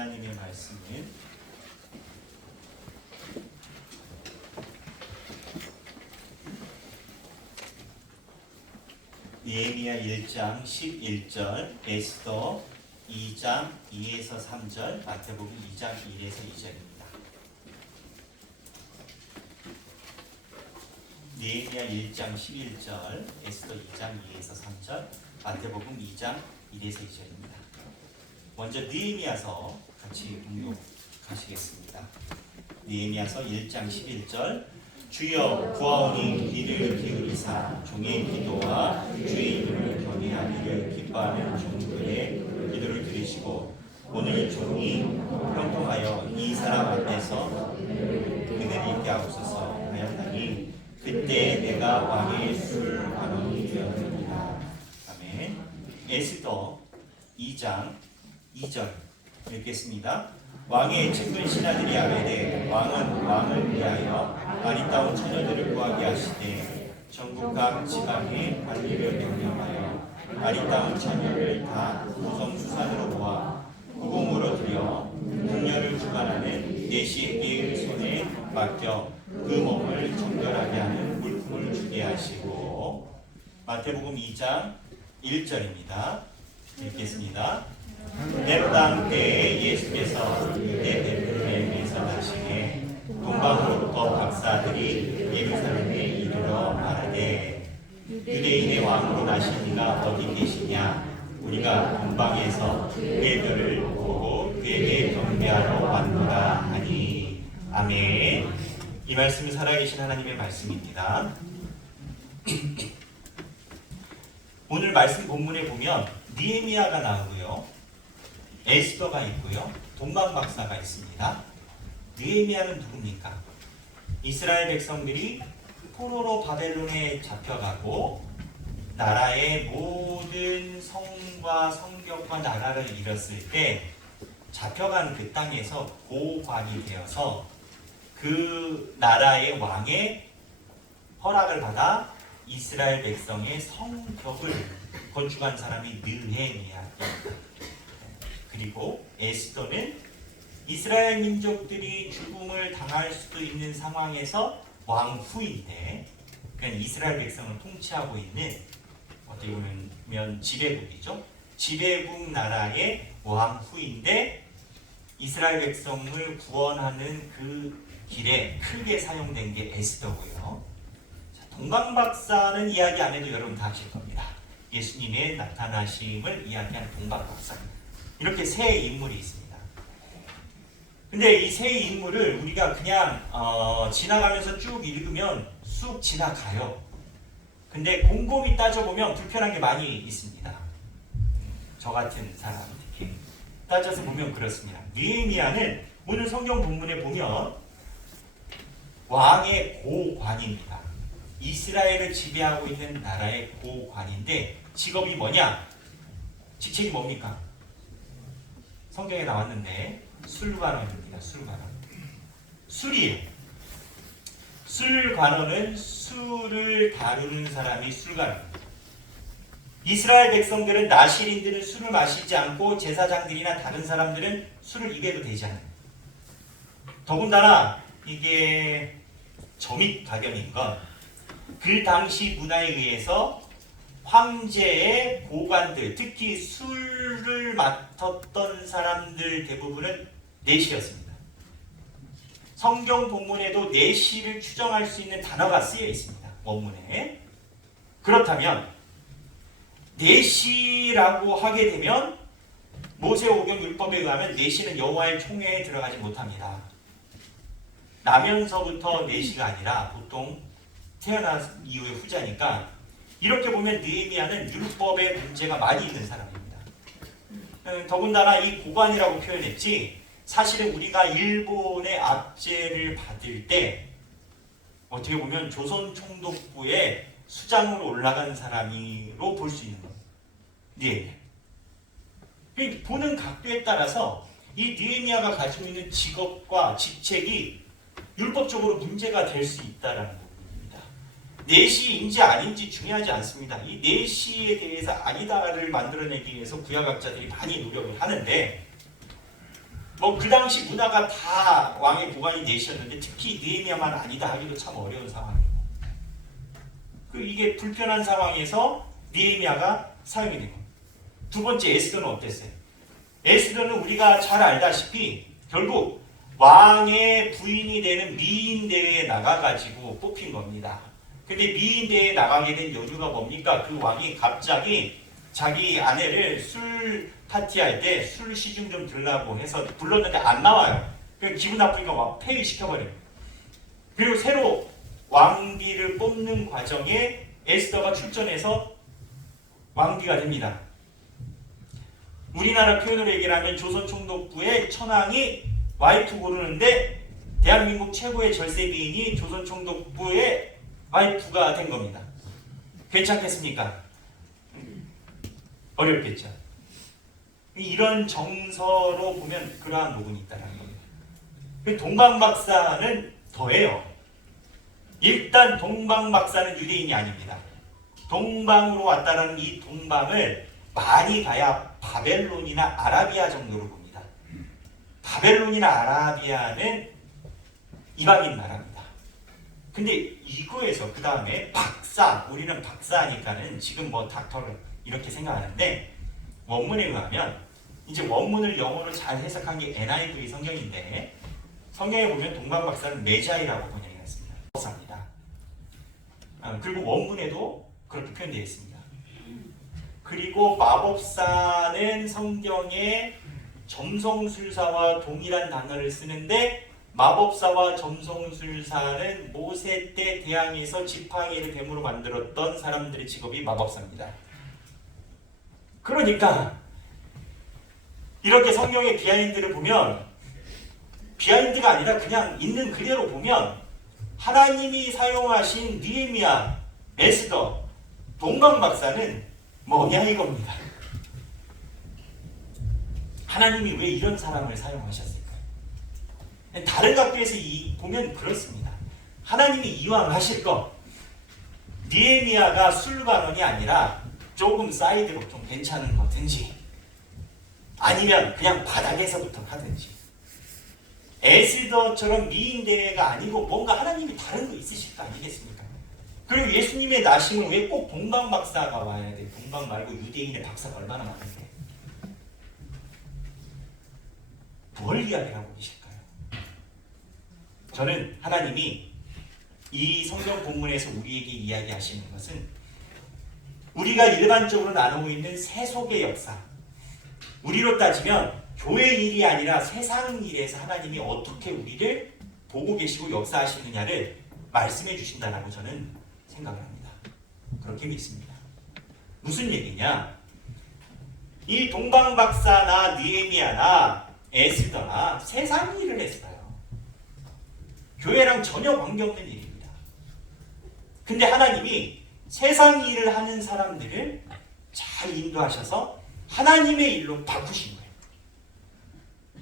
하나님의 말씀은 느헤미야 1장 11절, 에스더 2장 2에서 3절, 마태복음 2장 1에서 2절입니다. 느헤미야 1장 11절, 에스더 2장 2에서 3절, 마태복음 2장 1에서 2절입니다. 먼저 느헤미야서 같이 공독하시겠습니다. 느헤미야서 1장 11절, 주여 구하오니 귀를 기울이사 종의 기도와 주의 이름을 경외하기를 기뻐하는 종들의 기도를 들으시고 오늘 이 종이 형통하여 이 사람 앞에서 은혜를 입게 하옵소서 하였다니 그때 내가 왕의 술 관원이 되었느니라. 아멘. 에스더 2장 2절 읽겠습니다. 왕의 친근 신하들이 아뢰되 왕은 왕을 위하여 아리따운 처녀들을 구하게 하시되 전국 각 지방에 관리를 명령하여 아리따운 처녀를 다 고성수산으로 모아 후궁으로 들여 궁녀를 주관하는 내시에게 손에 맡겨 그 몸을 정결하게 하는 물품을 주게 하시고. 마태복음 2장 1절입니다. 읽겠습니다. 헤롯 때에 예수께서 유대 베들레헴에서 나시게 동방으로부터 박사들이 예루살렘에 이르러 말하되 유대인의 왕으로 나신 이가 어디 계시냐? 우리가 동방에서 그의 별을 보고 그에게 경배하러 왔노라 하니. 아멘. 이 말씀이 살아계신 하나님의 말씀입니다. 오늘 말씀 본문에 보면 느헤미야가 나오고요, 에스더가 있고요, 동방박사가 있습니다. 느헤미야는 누굽니까? 이스라엘 백성들이 포로로 바벨론에 잡혀가고 나라의 모든 성과 성벽과 나라를 잃었을 때 잡혀간 그 땅에서 고관이 되어서 그 나라의 왕의 허락을 받아 이스라엘 백성의 성벽을 건축한 사람이 느헤미야입니다. 그리고 에스더는 이스라엘 민족들이 죽음을 당할 수도 있는 상황에서 왕후인데, 그러니까 이스라엘 백성을 통치하고 있는 어떻게 보면 지배국이죠. 지배국 나라의 왕후인데 이스라엘 백성을 구원하는 그 길에 크게 사용된 게 에스더고요. 동방박사는 이야기 안 해도 여러분 다 아실 겁니다. 예수님의 나타나심을 이야기하는 동방박사. 이렇게 세 인물이 있습니다. 근데 이 세 인물을 우리가 그냥 지나가면서 쭉 읽으면 쑥 지나가요. 근데 곰곰이 따져보면 불편한 게 많이 있습니다. 저 같은 사람 특히 따져서 보면 그렇습니다. 느헤미야는 오늘 성경 본문에 보면 왕의 고관입니다. 이스라엘을 지배하고 있는 나라의 고관인데 직업이 뭐냐? 직책이 뭡니까? 성경에 나왔는데 술관원입니다. 술관원. 술이에요. 술관원은 술을 다루는 사람이 술관원입니다. 이스라엘 백성들은 나실인들은 술을 마시지 않고 제사장들이나 다른 사람들은 술을 입에도 되지 않아요. 더군다나 이게 점입가경인 건 그 당시 문화에 의해서 황제의 고관들, 특히 술을 맡았던 사람들 대부분은 내시였습니다. 성경 본문에도 내시를 추정할 수 있는 단어가 쓰여 있습니다. 원문에. 그렇다면 내시라고 하게 되면 모세오경 율법에 의하면 내시는 여호와의 총회에 들어가지 못합니다. 나면서부터 내시가 아니라 보통 태어난 이후의 후자니까, 이렇게 보면 느헤미야는 율법에 문제가 많이 있는 사람입니다. 더군다나 이 고관이라고 표현했지, 사실은 우리가 일본의 압제를 받을 때 어떻게 보면 조선 총독부의 수장으로 올라간 사람으로 볼 수 있는 거예요. 느헤미야. 보는 각도에 따라서 이 느헤미야가 가지고 있는 직업과 직책이 율법적으로 문제가 될 수 있다라는 겁니다. 내시인지 아닌지 중요하지 않습니다. 이 내시에 대해서 아니다를 만들어내기 위해서 구약학자들이 많이 노력을 하는데, 뭐 그 당시 문화가 다 왕의 고관이 되셨는데 특히 느헤미야만 아니다 하기도 참 어려운 상황이고 이게 불편한 상황에서 느헤미야가 사용이 되고 두 번째 에스더는 어땠어요? 에스더는 우리가 잘 알다시피 결국 왕의 부인이 되는 미인대회에 나가가지고 뽑힌 겁니다. 근데 미인대회에 나가게 된 이유가 뭡니까? 그 왕이 갑자기 자기 아내를 술 파티할 때 술 시중 좀 들라고 해서 불렀는데 안 나와요. 그냥 기분 나쁘니까 막 폐위시켜버려요. 그리고 새로 왕비를 뽑는 과정에 에스더가 출전해서 왕비가 됩니다. 우리나라 표현으로 얘기를 하면 조선 총독부의 천황이 와이프 고르는데 대한민국 최고의 절세미인이 조선 총독부의 와이프가 된 겁니다. 괜찮겠습니까? 어렵겠죠. 이런 정서로 보면 그러한 부분이 있다는 겁니다. 동방박사는 더해요. 일단 동방박사는 유대인이 아닙니다. 동방으로 왔다는 이 동방을 많이 가야 바벨론이나 아라비아 정도로 봅니다. 바벨론이나 아라비아는 이방인 나라입니다. 근데 이거에서 그 다음에 박사, 우리는 박사니까는 지금 뭐 닥터를 이렇게 생각하는데 원문에 의하면 이제 원문을 영어로 잘 해석한 게 NIV 성경인데 성경에 보면 동방박사는 메자이라고 번역이 했습니다. 박사입니다. 그리고 원문에도 그렇게 표현되어 있습니다. 그리고 마법사는 성경에 점성술사와 동일한 단어를 쓰는데 마법사와 점성술사는 모세 때 대항에서 지팡이를 뱀으로 만들었던 사람들의 직업이 마법사입니다. 그러니까 이렇게 성경의 비하인드를 보면 비하인드가 아니라 그냥 있는 그대로 보면 하나님이 사용하신 느헤미야, 에스더, 동방박사는 뭐냐 이겁니다. 하나님이 왜 이런 사람을 사용하셨을까요? 다른 각도에서 보면 그렇습니다. 하나님이 이왕 하실 거 느헤미야가 술관원이 아니라 조금 사이드로 좀 괜찮은 거든지 아니면 그냥 바닥에서부터 하든지 에스더처럼 미인대회가 아니고 뭔가 하나님이 다른 거 있으실 거 아니겠습니까? 그리고 예수님의 나심은 왜 꼭 동방박사가 와야 돼? 동방 말고 유대인의 박사가 얼마나 많은데 뭘 이야기하고 계실까요? 저는 하나님이 이 성경 본문에서 우리에게 이야기하시는 것은 우리가 일반적으로 나누고 있는 세속의 역사, 우리로 따지면 교회 일이 아니라 세상 일에서 하나님이 어떻게 우리를 보고 계시고 역사하시느냐를 말씀해 주신다라고 저는 생각을 합니다. 그렇게 믿습니다. 무슨 얘기냐? 이 동방박사나 느헤미야나 에스더나 세상 일을 했어요. 교회랑 전혀 관계없는 일입니다. 근데 하나님이 세상 일을 하는 사람들을 잘 인도하셔서 하나님의 일로 바꾸신 거예요.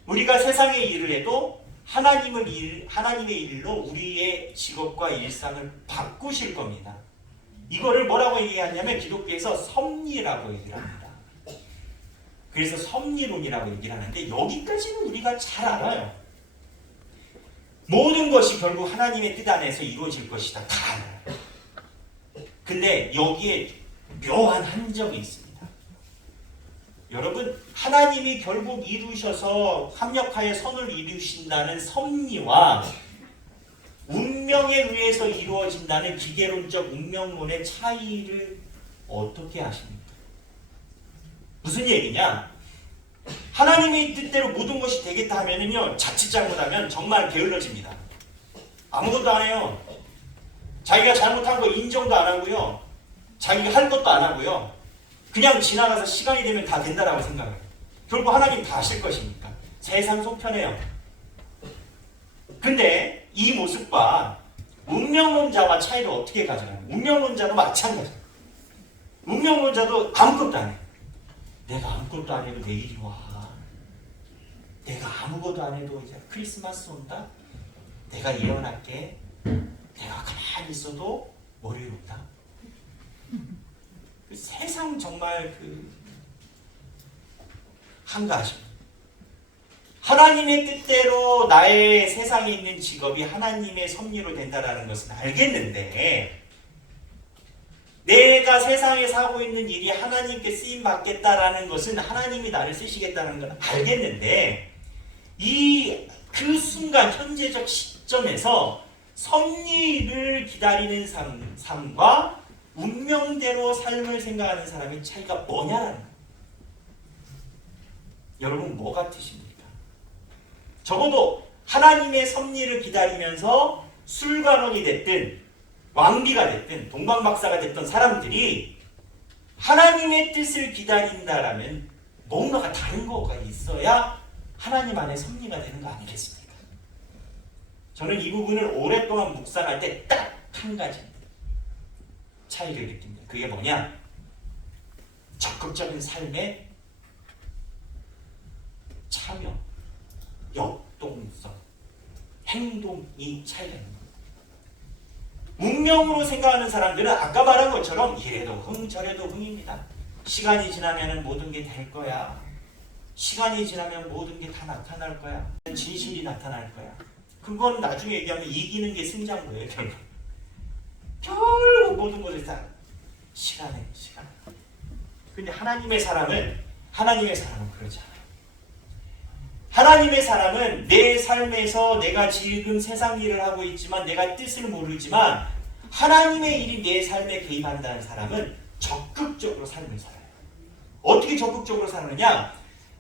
우리가 세상의 일을 해도 하나님의 일로 우리의 직업과 일상을 바꾸실 겁니다. 이거를 뭐라고 얘기하냐면 기독교에서 섭리라고 얘기를 합니다. 그래서 섭리론이라고 얘기를 하는데 여기까지는 우리가 잘 알아요. 모든 것이 결국 하나님의 뜻 안에서 이루어질 것이다. 다 알아요. 근데 여기에 묘한 한정이 있습니다. 여러분, 하나님이 결국 이루셔서 합력하여 선을 이루신다는 섭리와 운명에 의해서 이루어진다는 기계론적 운명론의 차이를 어떻게 아십니까? 무슨 얘기냐? 하나님의 뜻대로 모든 것이 되겠다 하면은요, 자칫 잘못하면 정말 게을러집니다. 아무것도 안 해요. 자기가 잘못한 거 인정도 안 하고요. 자기가 할 것도 안 하고요. 그냥 지나가서 시간이 되면 다 된다라고 생각해요. 결국 하나님 다 하실 것이니까. 세상 속편해요. 근데 이 모습과 운명론자와 차이를 어떻게 가져가요? 운명론자도 마찬가지예요. 운명론자도 아무것도 안 해요. 내가 아무것도 안 해도 내일이 와. 내가 아무것도 안 해도 이제 크리스마스 온다. 내가 예언할게. 내가 가만히 있어도 월요일 온다. 그 세상 정말 한가하십니다. 하나님의 뜻대로 나의 세상에 있는 직업이 하나님의 섭리로 된다는 것은 알겠는데 내가 세상에 사고 있는 일이 하나님께 쓰임 받겠다라는 것은 하나님이 나를 쓰시겠다는 건 알겠는데 그 순간 현재적 시점에서 섭리를 기다리는 삶과 운명대로 삶을 생각하는 사람의 차이가 뭐냐라는 거예요. 여러분 뭐 같으십니까? 적어도 하나님의 섭리를 기다리면서 술관원이 됐든 왕비가 됐든 동방박사가 됐던 사람들이 하나님의 뜻을 기다린다라면 뭔가가 다른 거가 있어야 하나님 안에 섭리가 되는 거 아니겠습니까? 저는 이 부분을 오랫동안 묵상할 때 딱 한 가지 차이를 느낍니다. 그게 뭐냐? 적극적인 삶의 참여, 역동성, 행동이 차이가 있는 겁니다. 운명으로 생각하는 사람들은 아까 말한 것처럼 이래도 흥 저래도 흥입니다. 시간이 지나면 모든 게 될 거야. 시간이 지나면 모든 게 다 나타날 거야. 진실이 나타날 거야. 그건 나중에 얘기하면 이기는 게 승자인 거예요. 결국 모든 것을 다 시간. 근데 하나님의 사람은 그러지 않아요. 하나님의 사람은 내 삶에서 내가 지금 세상 일을 하고 있지만 내가 뜻을 모르지만 하나님의 일이 내 삶에 개입한다는 사람은 적극적으로 삶을 살아요. 어떻게 적극적으로 사느냐?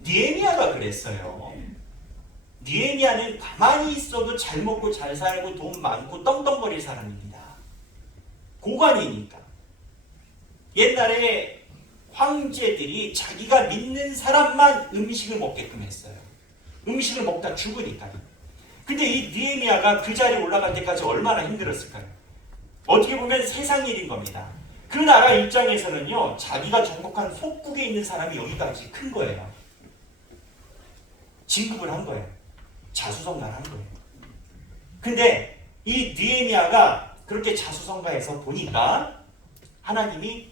느헤미야가 그랬어요. 느헤미야는 가만히 있어도 잘 먹고 잘 살고 돈 많고 떵떵거릴 사람입니다. 고관이니까. 옛날에 황제들이 자기가 믿는 사람만 음식을 먹게끔 했어요. 음식을 먹다 죽으니까. 근데 이 느헤미야가 그 자리에 올라갈 때까지 얼마나 힘들었을까요? 어떻게 보면 세상 일인 겁니다. 그 나라 입장에서는요, 자기가 정복한 속국에 있는 사람이 여기까지 큰 거예요. 진급을 한 거예요. 자수성가한 거예요. 근데 이 느헤미야가 그렇게 자수성가해서 보니까 하나님이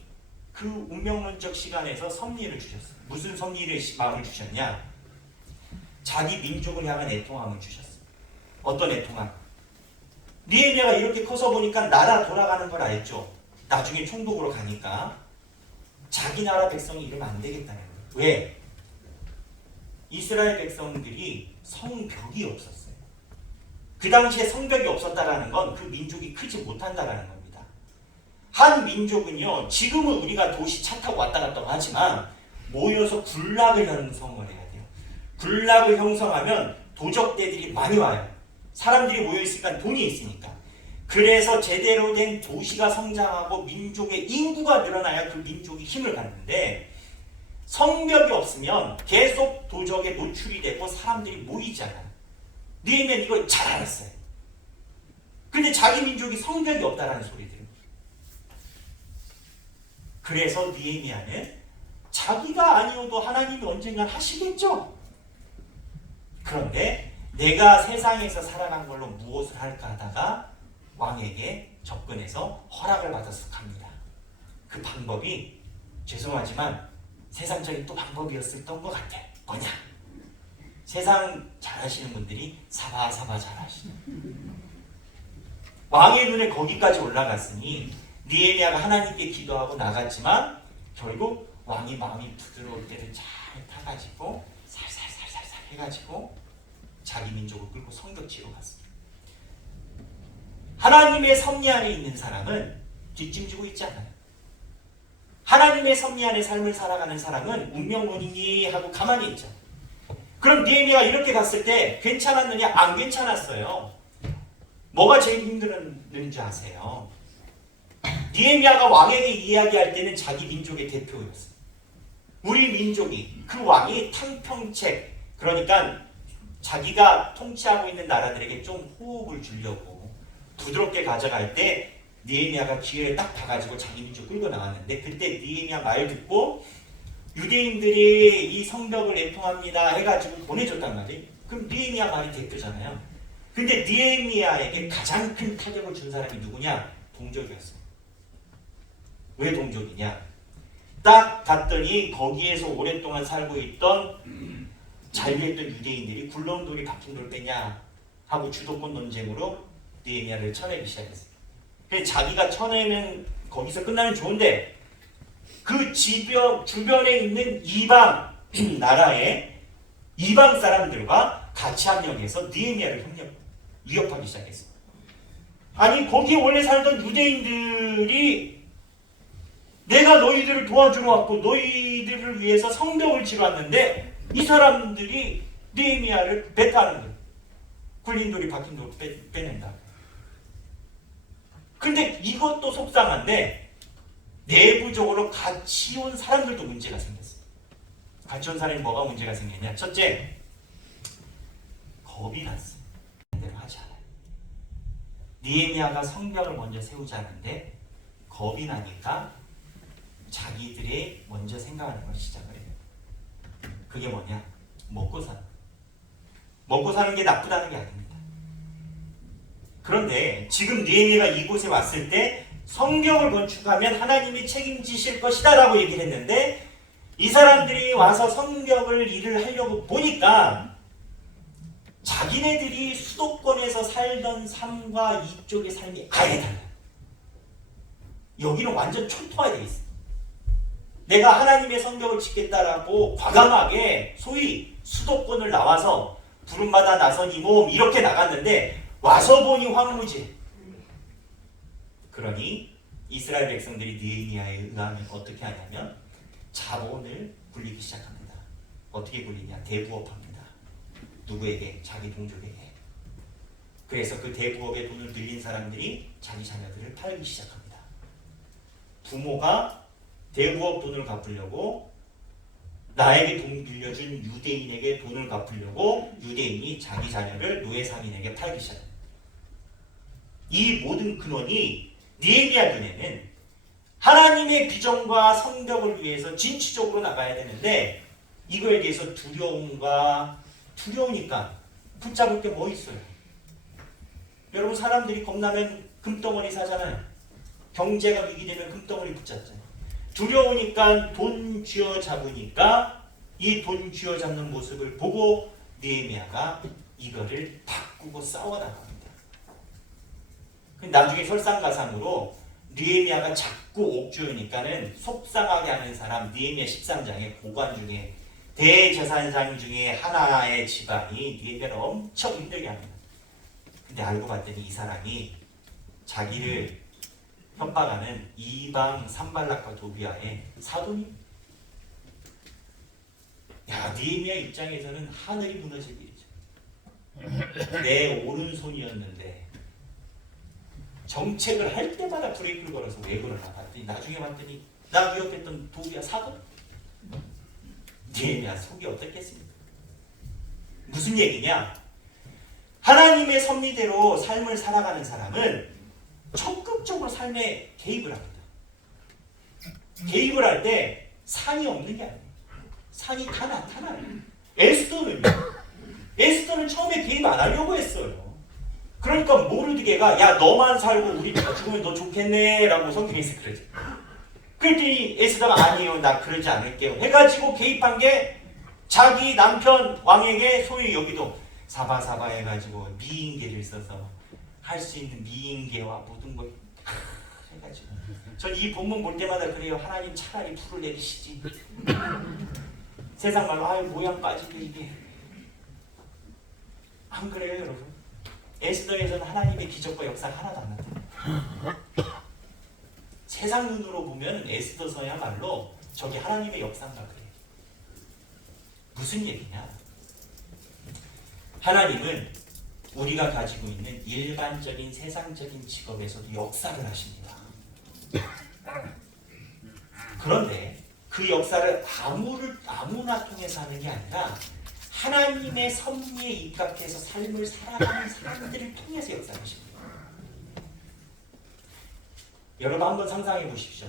그 운명론적 시간에서 섭리를 주셨어요. 무슨 섭리를 마음을 주셨냐? 자기 민족을 향한 애통함을 주셨어요. 어떤 애통함? 느헤미야가 이렇게 커서 보니까 나라 돌아가는 걸 알죠. 나중에 총독으로 가니까 자기 나라 백성이 이러면 안 되겠다는 거예요. 왜? 이스라엘 백성들이 성벽이 없었어요. 그 당시에 성벽이 없었다라는 건 그 민족이 크지 못한다라는 겁니다. 한 민족은요, 지금은 우리가 도시 차 타고 왔다 갔다 하지만 모여서 군락을 형성을 해야 돼요. 군락을 형성하면 도적대들이 많이 와요. 사람들이 모여있으니까 돈이 있으니까. 그래서 제대로 된 도시가 성장하고 민족의 인구가 늘어나야 그 민족이 힘을 갖는데 성벽이 없으면 계속 도적에 노출이 되고 사람들이 모이잖아요. 느헤미야는 이걸 잘 알았어요. 근데 자기 민족이 성벽이 없다라는 소리들을. 그래서 느헤미야는 자기가 아니어도 하나님이 언젠간 하시겠죠. 그런데 내가 세상에서 살아간 걸로 무엇을 할까 하다가 왕에게 접근해서 허락을 받아서 갑니다. 그 방법이 죄송하지만 세상적인 또 방법이었던 것 같아. 뭐냐? 세상 잘하시는 분들이 사바사바 잘하시는. 왕의 눈에 거기까지 올라갔으니 느헤미야가 하나님께 기도하고 나갔지만 결국 왕이 마음이 부드러울 때를 잘 타가지고 살살살살살 해가지고 자기 민족을 끌고 성벽지로 갔습니다. 하나님의 섭리 안에 있는 사람은 뒷짐지고 있지 않아요. 하나님의 섭리 안에 삶을 살아가는 사람은 운명론이니 하고 가만히 있죠. 그럼 느헤미야가 이렇게 갔을 때 괜찮았느냐? 안 괜찮았어요. 뭐가 제일 힘들었는지 아세요? 느헤미야가 왕에게 이야기할 때는 자기 민족의 대표였어요. 우리 민족이, 그 왕이 탕평책, 그러니까 자기가 통치하고 있는 나라들에게 좀 호흡을 주려고 부드럽게 가져갈 때 느헤미야가 기회를 딱 봐가지고 자기 민족 끌고 나왔는데 그때 느헤미야 말 듣고 유대인들이 이 성벽을 애통합니다 해가지고 보내줬단 말이에요. 그럼 느헤미야 말이 대표잖아요. 근데 느헤미야에게 가장 큰 타격을 준 사람이 누구냐? 동족이었어요. 왜 동족이냐? 딱 갔더니 거기에서 오랫동안 살고 있던 잘 됐던 유대인들이 굴러온 돌이 박힌 돌 빼냐 하고 주도권 논쟁으로 느헤미야를 쳐내기 시작했어요. 그래서 자기가 쳐내면 거기서 끝나면 좋은데 그 주변에 있는 이방 나라의 이방 사람들과 같이 합력해서 느헤미야를 위협하기 시작했어요. 아니 거기에 원래 살던 유대인들이 내가 너희들을 도와주러 왔고 너희들을 위해서 성벽을 지러 왔는데 이 사람들이 느헤미야를 배타하는 거예요. 굴린 돌이 박힌 돌 빼낸다. 근데 이것도 속상한데 내부적으로 같이 온 사람들도 문제가 생겼어요. 같이 온 사람이 뭐가 문제가 생겼냐? 첫째, 겁이 났어요. 대로 하지 않아요. 느헤미야가 성벽을 먼저 세우자는데 겁이 나니까 자기들이 먼저 생각하는 걸 시작을 해요. 그게 뭐냐? 먹고 사는. 먹고 사는 게 나쁘다는 게 아닙니다. 그런데 지금 느헤미야가 이곳에 왔을 때 성벽을 건축하면 하나님이 책임지실 것이다 라고 얘기를 했는데 이 사람들이 와서 성벽을 일을 하려고 보니까 자기네들이 수도권에서 살던 삶과 이쪽의 삶이 아예 달라요. 여기는 완전 초토화되어 있어요. 내가 하나님의 성벽을 짓겠다라고 과감하게 소위 수도권을 나와서 부름받아 나선 이 몸 이렇게 나갔는데 와서 보니 황무지. 그러니 이스라엘 백성들이 느헤미야에 의하면 어떻게 하냐면 자본을 굴리기 시작합니다. 어떻게 굴리냐? 대부업합니다. 누구에게? 자기 동족에게. 그래서 그 대부업의 돈을 빌린 사람들이 자기 자녀들을 팔기 시작합니다. 부모가 대부업 돈을 갚으려고 나에게 돈 빌려준 유대인에게 돈을 갚으려고 유대인이 자기 자녀를 노예 상인에게 팔기 시작합니다. 이 모든 근원이 느헤미야 눈에는 하나님의 비전과 성벽을 위해서 진취적으로 나가야 되는데 이거에 대해서 두려우니까 붙잡을 게 뭐 있어요? 여러분 사람들이 겁나면 금덩어리 사잖아요. 경제가 위기되면 금덩어리 붙잡잖아요. 두려우니까 돈 쥐어잡으니까 이 돈 쥐어잡는 모습을 보고 느헤미야가 이거를 바꾸고 싸워나갑니다. 나중에 설상가상으로 느헤미야가 자꾸 옥주니까는 속상하게 하는 사람 느헤미야 13장의 고관 중에 대제사장 중에 하나의 집안이 느헤미야를 엄청 힘들게 합니다. 근데 알고 봤더니 이 사람이 자기를 협박하는 이방 산발락과 도비아의 사돈이. 야, 느헤미야 입장에서는 하늘이 무너질 일이죠. 내 오른손이었는데 정책을 할 때마다 브레이크를 걸어서 왜 그러나 봤더니 나중에 봤더니 나 위협했던 도비아 사돈. 느헤미야 속이 어떻겠습니까? 무슨 얘기냐? 하나님의 섭리대로 삶을 살아가는 사람은 적극적으로 삶에 개입을 합니다. 개입을 할 때 산이 없는 게 아니에요. 산이 다 나타나요. 에스더는 처음에 개입 안 하려고 했어요. 그러니까 모르드게가 야 너만 살고 우리 다 죽으면 너 좋겠네 라고 성경에서 그러죠. 그랬더니 에스더가 아니요 나 그러지 않을게요 해가지고 개입한 게 자기 남편 왕에게 소위 여기도 사바사바 해가지고 미인계를 써서 할 수 있는 미인계와 모든 걸 해가지고 전 이 본문 볼 때마다 그래요. 하나님 차라리 풀을 내리시지. 세상 말로 아유 모양 빠지게 이게 안 그래요 여러분? 에스더에서는 하나님의 기적과 역사가 하나도 안 나타나요. 세상 눈으로 보면 에스더서야말로 저게 하나님의 역사인가 그래요. 무슨 얘기냐? 하나님은 우리가 가지고 있는 일반적인 세상적인 직업에서도 역사를 하십니다. 그런데 그 역사를 아무나 통해서 하는 게 아니라 하나님의 섭리에 입각해서 삶을 살아가는 사람들을 통해서 역사하십니다. 여러분 한번 상상해 보십시오.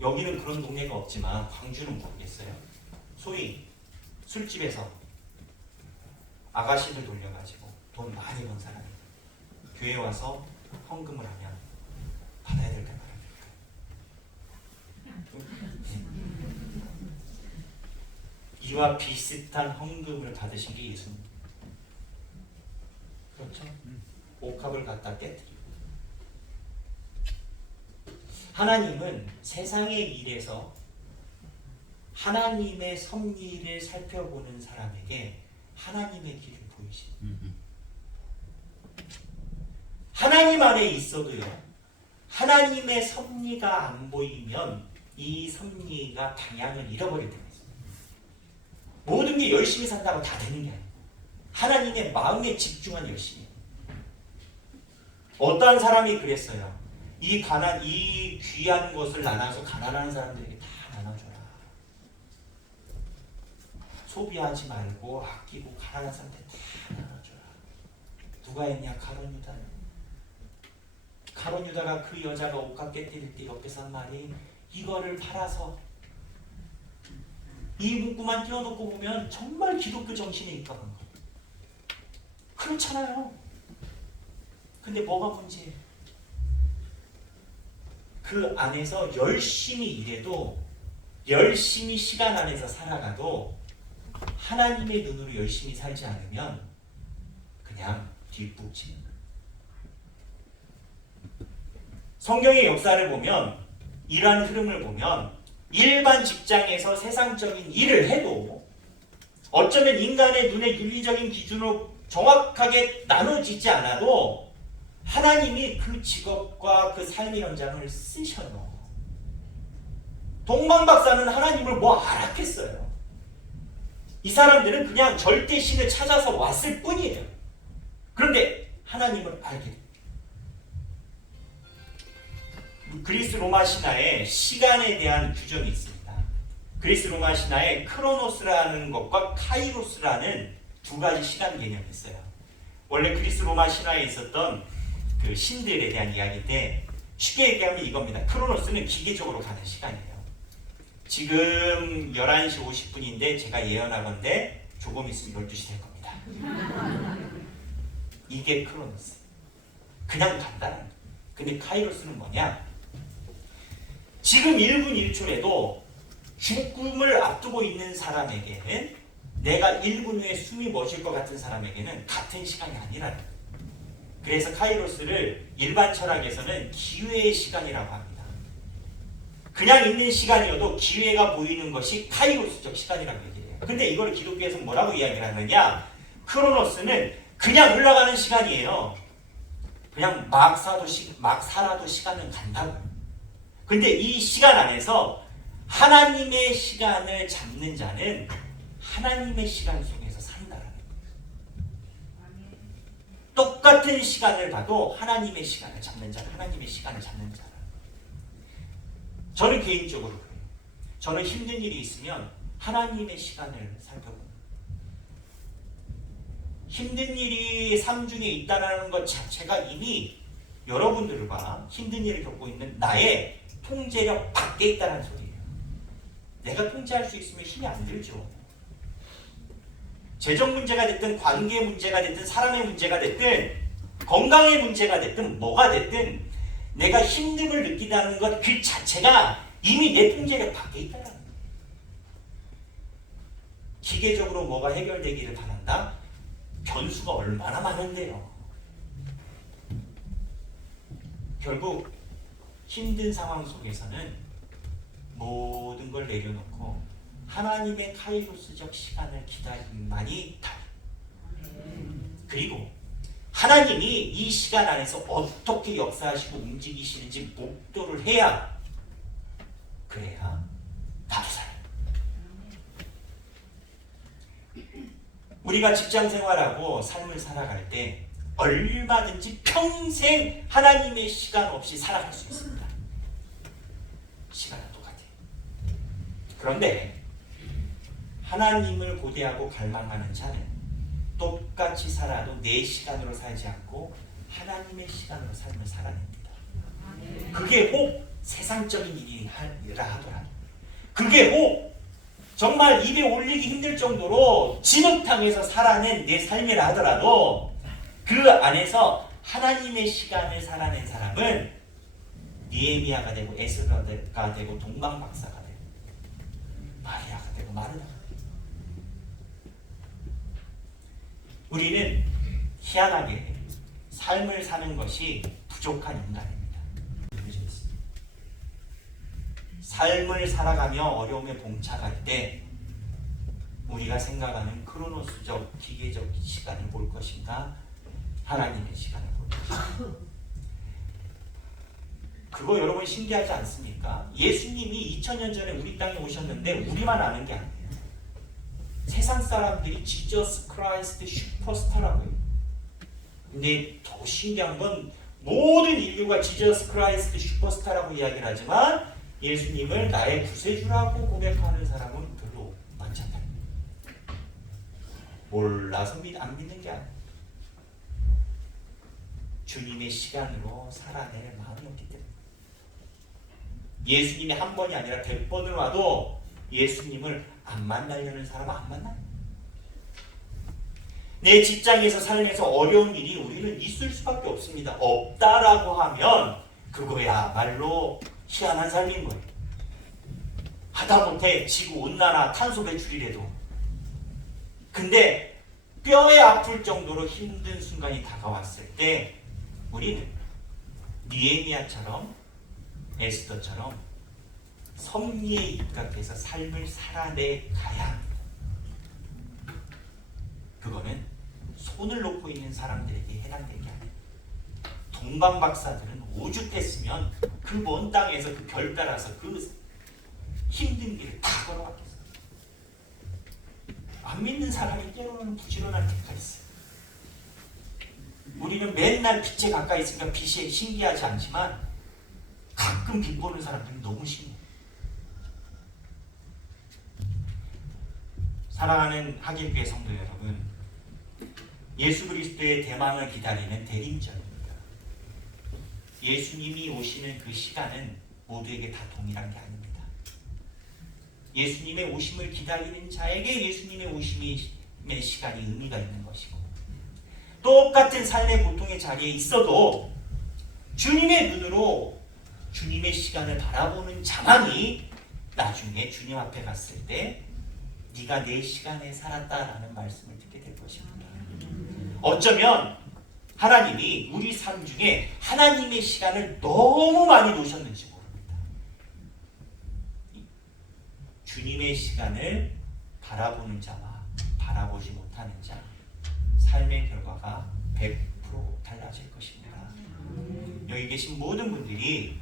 여기는 그런 동네가 없지만 광주는 모르겠어요. 소위 술집에서 아가씨들 돌려가지고 돈 많이 번 사람이 교회 와서 헌금을 하면 받아야 될까 말아야 될까? 이와 비슷한 헌금을 받으신 게 예수입니다. 그렇죠? 옥합을 갖다 깨뜨리고. 하나님은 세상의 일에서 하나님의 섭리를 살펴보는 사람에게 하나님의 길을 보이십니다. 하나님 안에 있어도요, 하나님의 섭리가 안 보이면 이 섭리가 방향을 잃어버릴 때가 있습니다. 모든 게 열심히 산다고 다 되는 게 아니에요. 하나님의 마음에 집중한 열심히. 어떠한 사람이 그랬어요. 이 귀한 것을 나눠서 가난한 사람들에게 다 나눠줘라. 소비하지 말고 아끼고 가난한 사람들에게 다 나눠줘라. 누가 했냐? 가룟 유다는. 가룟 유다가 그 여자가 옷값 깨뜨릴 때 옆에서 한 말이, 이거를 팔아서 이 문구만 띄워놓고 보면 정말 기독교 정신에 입각한 거예요. 그렇잖아요. 근데 뭐가 문제예요? 그 안에서 열심히 일해도, 열심히 시간 안에서 살아가도 하나님의 눈으로 열심히 살지 않으면 그냥 뒷북치는 거예요. 성경의 역사를 보면, 이러한 흐름을 보면 일반 직장에서 세상적인 일을 해도 어쩌면 인간의 눈에 윤리적인 기준으로 정확하게 나눠지지 않아도 하나님이 그 직업과 그 삶의 현장을 쓰셔요. 동방박사는 하나님을 뭐 알았겠어요. 이 사람들은 그냥 절대신을 찾아서 왔을 뿐이에요. 그런데 하나님을 알게 됩니다. 그리스 로마 신화에 시간에 대한 규정이 있습니다. 그리스 로마 신화에 크로노스라는 것과 카이로스라는 두 가지 시간 개념이 있어요. 원래 그리스 로마 신화에 있었던 그 신들에 대한 이야기인데, 쉽게 얘기하면 이겁니다. 크로노스는 기계적으로 가는 시간이에요. 지금 11시 50분인데 제가 예언하건대 조금 있으면 12시 될 겁니다. 이게 크로노스. 그냥 간다는 거예요. 근데 카이로스는 뭐냐? 지금 1분 1초라도 죽음을 앞두고 있는 사람에게는, 내가 1분 후에 숨이 멎을 것 같은 사람에게는 같은 시간이 아니라는 거예요. 그래서 카이로스를 일반 철학에서는 기회의 시간이라고 합니다. 그냥 있는 시간이어도 기회가 보이는 것이 카이로스적 시간이라고 얘기해요. 근데 이걸 기독교에서 뭐라고 이야기를 하느냐? 크로노스는 그냥 흘러가는 시간이에요. 그냥 막 살아도 시간은 간다고요. 근데 이 시간 안에서 하나님의 시간을 잡는 자는 하나님의 시간 속에서 산다라는 거예요. 똑같은 시간을 봐도 하나님의 시간을 잡는 자는 하나님의 시간을 잡는 자라는 거예요. 저는 개인적으로 그래요. 저는 힘든 일이 있으면 하나님의 시간을 살펴봅니다. 힘든 일이 삶 중에 있다는 것 자체가 이미 여러분들과 힘든 일을 겪고 있는 나의 통제력 밖에 있다는 소리예요. 내가 통제할 수 있으면 힘이 안 들죠. 재정 문제가 됐든 관계 문제가 됐든 사람의 문제가 됐든 건강의 문제가 됐든 뭐가 됐든 내가 힘듦을 느낀다는 것 그 자체가 이미 내 통제력 밖에 있다는 거예요. 기계적으로 뭐가 해결되기를 바란다? 변수가 얼마나 많은데요. 결국 힘든 상황 속에서는 모든 걸 내려놓고 하나님의 카이로스적 시간을 기다림만이 답. 그리고 하나님이 이 시간 안에서 어떻게 역사하시고 움직이시는지 목도를 해야, 그래야 나도 살아요. 우리가 직장 생활하고 삶을 살아갈 때 얼마든지 평생 하나님의 시간 없이 살아갈 수 있습니다. 시간은 똑같아요. 그런데 하나님을 고대하고 갈망하는 자는 똑같이 살아도 내 시간으로 살지 않고 하나님의 시간으로 삶을 살아냅니다. 그게 혹 세상적인 일이라 하더라도, 그게 혹 정말 입에 올리기 힘들 정도로 진흙탕에서 살아낸 내 삶이라 하더라도 그 안에서 하나님의 시간을 살아낸 사람은 니에미야가 되고 에스더가 되고 동방박사가 되고 마리아가 되고 마르다가 되고 우리는 희한하게 삶을 사는 것이 부족한 인간입니다. 삶을 살아가며 어려움에 봉착할 때 우리가 생각하는 크로노스적 기계적 시간을 볼 것인가, 하나님의 시간을 볼 것인가. 그거 여러분 신기하지 않습니까? 예수님이 2000년 전에 우리 땅에 오셨는데 우리만 아는 게 아니에요. 세상 사람들이 지저스 크라이스트 슈퍼스타라고 해요. 근데 더 신기한 건 모든 인류가 지저스 크라이스트 슈퍼스타라고 이야기를 하지만 예수님을 나의 구세주라고 고백하는 사람은 별로 많지 않다. 몰라서 안 믿는 게 아니에요. 주님의 시간으로 살아낼 마음이 없기 때문에. 예수님이 한 번이 아니라 100번을 와도 예수님을 안 만나려는 사람 안 만나요. 내 직장에서 삶에서 어려운 일이 우리는 있을 수밖에 없습니다. 없다라고 하면 그거야말로 희한한 삶인 거예요. 하다못해 지구온난화 탄소 배출이라도. 근데 뼈에 아플 정도로 힘든 순간이 다가왔을 때 우리는 느헤미야처럼 에스더처럼 섭리에 입각해서 삶을 살아내가야 합니다. 그거는 손을 놓고 있는 사람들에게 해당되는 게 아니에요. 동방 박사들은 오죽했으면 그 먼 땅에서 그 별 따라서 그 힘든 길을 다 걸어왔겠어요. 안 믿는 사람이 때로는 부지런할 때가 있어요. 우리는 맨날 빛에 가까이 있으니까 빛이 신기하지 않지만 가끔 빛 보는 사람들은 너무 신기해요. 사랑하는 하길교회 성도 여러분, 예수 그리스도의 대망을 기다리는 대림절입니다. 예수님이 오시는 그 시간은 모두에게 다 동일한 게 아닙니다. 예수님의 오심을 기다리는 자에게 예수님의 오심의 시간이 의미가 있는 것이고, 똑같은 삶의 고통의 자리에 있어도 주님의 눈으로 주님의 시간을 바라보는 자만이 나중에 주님 앞에 갔을 때 네가 내 시간에 살았다라는 말씀을 듣게 될 것입니다. 어쩌면 하나님이 우리 삶 중에 하나님의 시간을 너무 많이 놓으셨는지 모릅니다. 주님의 시간을 바라보는 자와 바라보지 못하는 자, 삶의 결과가 100% 달라질 것입니다. 여기 계신 모든 분들이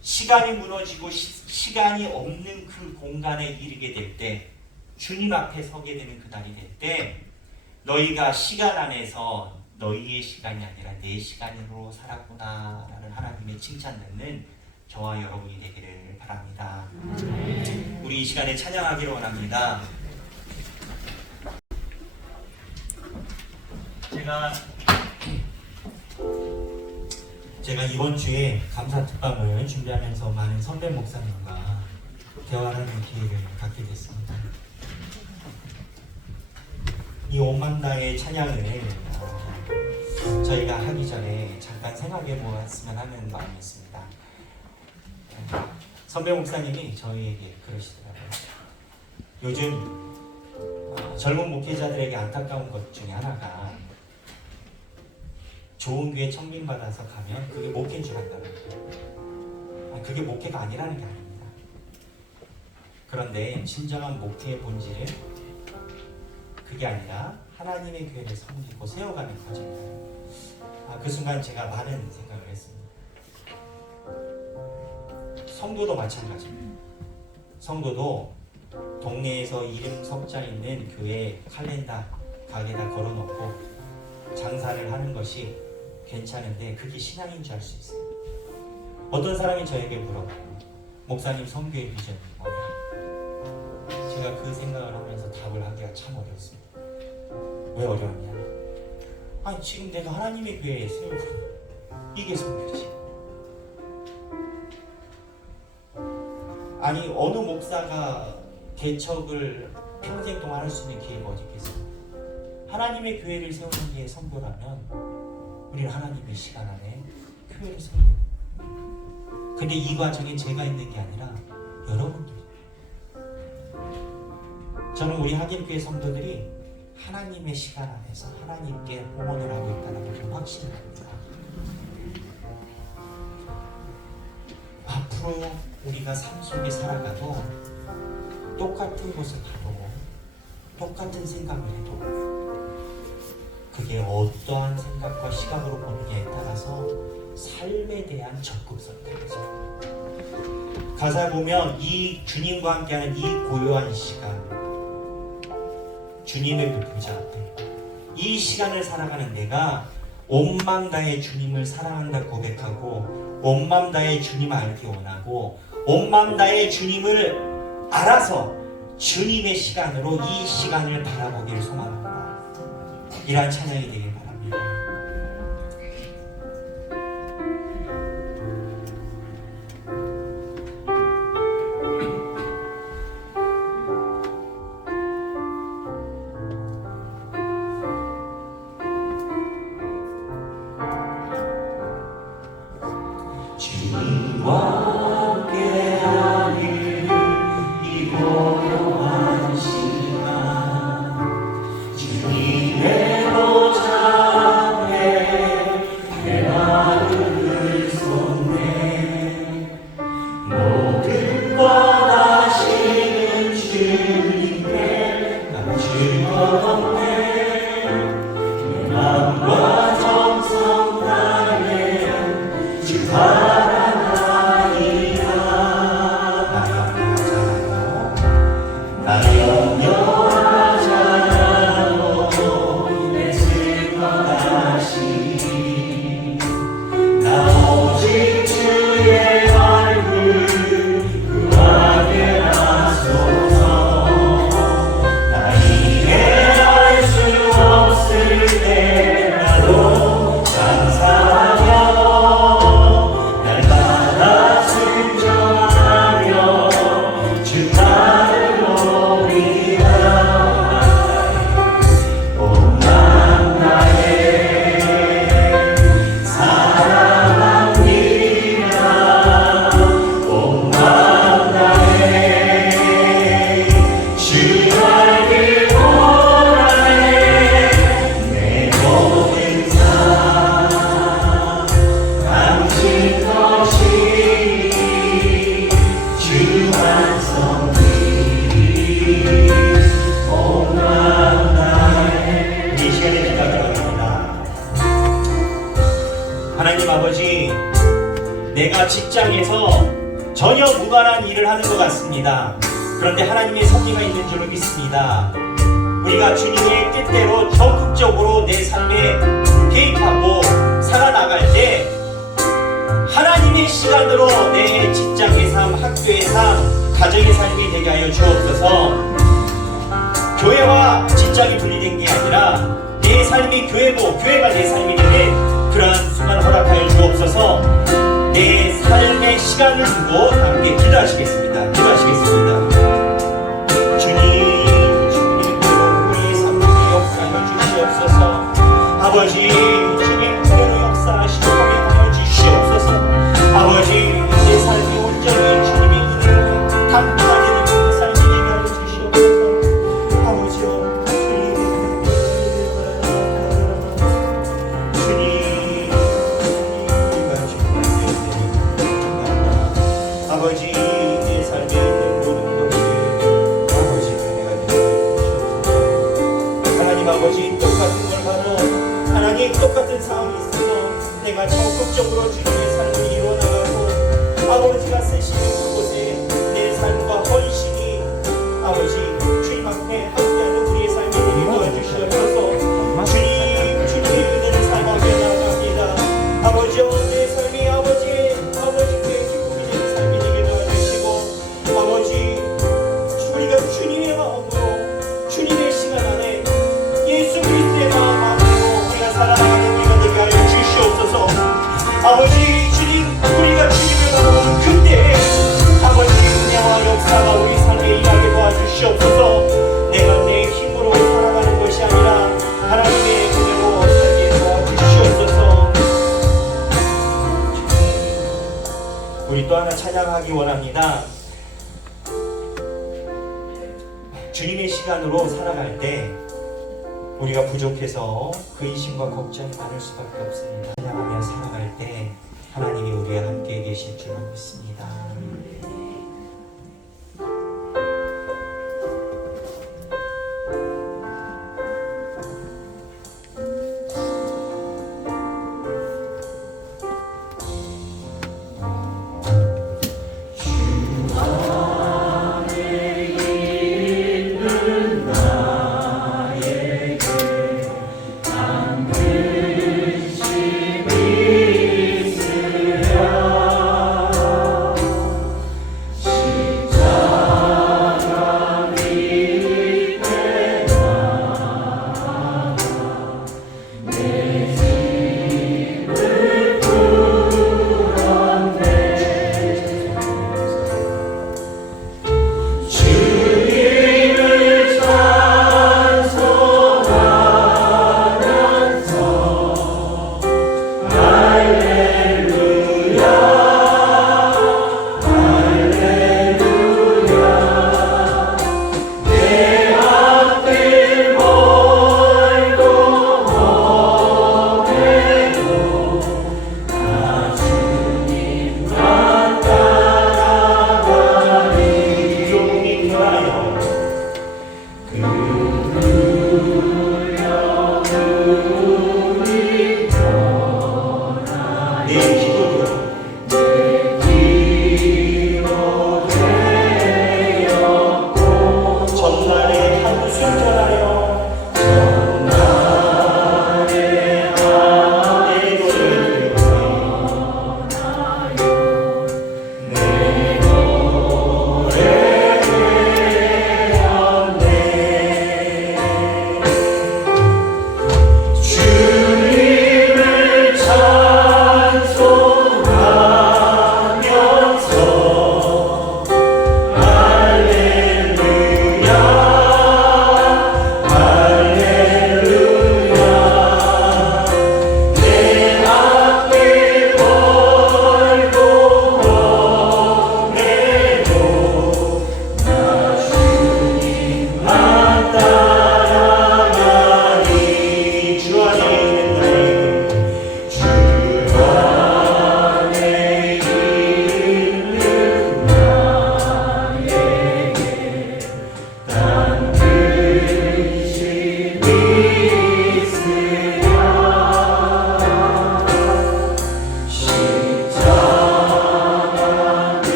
시간이 무너지고 시간이 없는 그 공간에 이르게 될 때, 주님 앞에 서게 되는 그날이 될 때 너희가 시간 안에서 너희의 시간이 아니라 내 시간으로 살았구나 라는 하나님의 칭찬 듣는 저와 여러분이 되기를 바랍니다. 우리 이 시간에 찬양하기를 원합니다. 제가 이번 주에 감사 특방을 준비하면서 많은 선배 목사님과 대화를 하는 기회를 갖게 됐습니다. 이 온만다의 찬양을 저희가 하기 전에 잠깐 생각해 보았으면 하는 마음이 있습니다. 선배 목사님이 저희에게 그러시더라고요. 요즘 젊은 목회자들에게 안타까운 것 중에 하나가 좋은 교회 청빙받아서 가면 그게 목회인 줄 안다는 거예요. 그게 목회가 아니라는 게 아닙니다. 그런데 진정한 목회의 본질은 그게 아니라 하나님의 교회를 섬기고 세워가는 과정이에요. 그 순간 제가 많은 생각을 했습니다. 성도도 마찬가지입니다. 성도도 동네에서 이름 석자 있는 교회 칼렌더 가게에다 걸어놓고 장사를 하는 것이 괜찮은데 그게 신앙인 줄 알 수 있어요. 어떤 사람이 저에게 물어봐요. 목사님 선교의 비전이 뭐냐? 제가 그 생각을 하면서 답을 하기가 참 어려웠습니다. 왜 어려웠냐? 아니 지금 내가 하나님의 교회에 세우고 이게 선교지. 아니 어느 목사가 개척을 평생 동안 할 수 있는 기회가 어디 있겠어요? 하나님의 교회를 세우는 게 선교라면 우리는 하나님의 시간 안에 교회를 세워요. 근데 이 과정에 제가 있는 게 아니라 여러분들. 저는 우리 하길교회 성도들이 하나님의 시간 안에서 하나님께 봉헌을 하고 있다는 것을 확신을 합니다. 앞으로 우리가 삶 속에 살아가도 똑같은 곳을 가도 똑같은 생각을 해도 그게 어떠한 생각과 시각으로 보느냐에 따라서 삶에 대한 접근 선택이죠. 가사에 보면 이 주님과 함께하는 이 고요한 시간, 주님의 보좌 앞에 이 시간을 살아가는 내가 온 맘 다해 주님을 사랑한다 고백하고 온 맘 다해 주님을 알기 원하고 온 맘 다해 주님을 알아서 주님의 시간으로 이 시간을 바라보기를 소망합니다. 이러한 찬양이 되길 바랍니다. 주님과 함께하는 이 고요한 시간 주님의 보좌 앞에 내 마음을 쏟네 모든 것 아시는 주님께 감출 것 없네 내 마음과 정성 다해 주 하나님 아버지, 내가 직장에서 전혀 무관한 일을 하는 것 같습니다. 그런데 하나님의 섭리가 있는 줄로 믿습니다. 우리가 주님의 뜻대로 적극적으로 내 삶에 개입하고 살아나갈 때 하나님의 시간으로 내 직장의 삶, 학교의 삶, 가정의 삶이 되게 하여 주옵소서. 교회와 직장이 분리된 게 아니라 내 삶이 교회고 교회가 내 삶이 되는 그러한 순간 허락하여 주옵소서. 내 삶의 시간을 두고 함께 기도하시겠습니다. 주님, 주님께로 우리 삶의 역사하여 주시옵소서. 아버지, 주님 그대로 역사하시고 하여 주시옵소서. 아버지, 내 삶이 온전히 주님의 은혜로 담당하는 그 삶이 되게 하여 주시옵소서. 아버지여, 아버지, 내 삶에 있는 모든 것을 아버지 은혜가 되어 주시옵소서. 하나님 아버지, 똑같은 걸 봐도 하나님 똑같은 상황이 있어서 내가 적극적으로 주님의 삶을 이루어나가고 아버지가 쓰시는 그곳에 내 삶과 헌신이 아버지 주님 앞에 함께하는 우리의 삶이 되게 도와주시옵소서. 주님의 은혜를 사모하며 나아갑니다. 아버지여, 내 삶이 아버지의 기쁨이 되는 삶이 되게 도와주시고 아버지, 우리가 주님의 마음으로 주님의 시간 안에 예수 그리스도의 마음 안으로 우리가 살아가는 우리가 되게 하여 주시옵소서. 아버지, 우리가 주님의 마음으로 그때 아버지 은혜와 역사가 우리 삶에 일하게 도와주시옵소서. 내가 내 힘으로 살아가는 것이 아니라 하나님의 은혜로 살게 도와주시옵소서. 우리 또 하나 찬양하기 원합니다. 주님의 시간으로 살아갈 때 우리가 부족해서 근심과 걱정이 많을 수밖에 없습니다. 찬양하며 살아갈 때 하나님이 우리와 함께 계실 줄 믿습니다.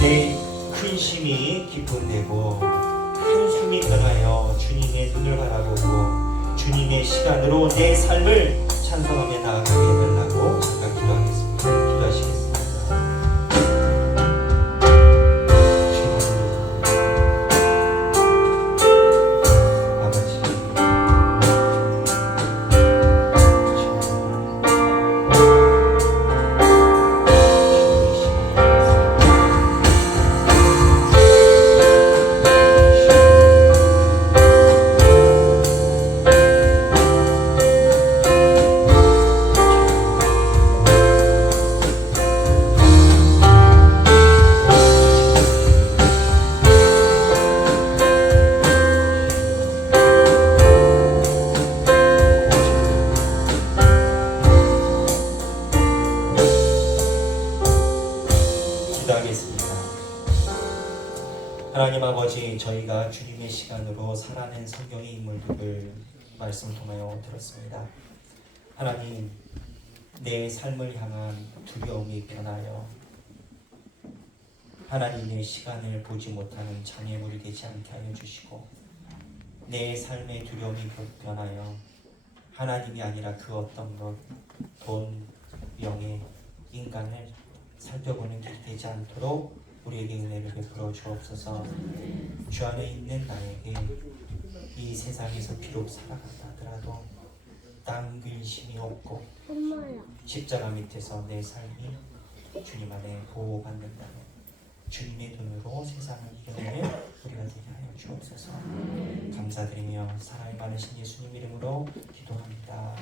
내 근심이 기쁨되고 한숨이 변하여 주님의 눈을 바라보고 주님의 시간으로 내 삶을 찬송하며 나아가게 해달라고 잠깐 기도하겠습니다. 기도하시겠습니다. 하나님 아버지, 저희가 주님의 시간으로 살아낸 성경의 인물들을 말씀을 통하여 들었습니다. 하나님, 내 삶을 향한 두려움이 변하여 하나님의 시간을 보지 못하는 장애물이 되지 않게 하여 주시고, 내 삶의 두려움이 변하여 하나님이 아니라 그 어떤 것, 돈, 명예, 인간을 살펴보는 길이 되지 않도록 우리에게 은혜를 베풀어 주옵소서. 주 안에 있는 나에게 이 세상에서 비록 살아간다 하더라도 딴 근심이 없고 십자가 밑에서 내 삶이 주님 안에 보호받는다면 주님의 눈으로 세상을 이겨내는 우리가 되게 하여 주옵소서. 감사드리며 사랑이 많으신 예수님 이름으로 기도합니다.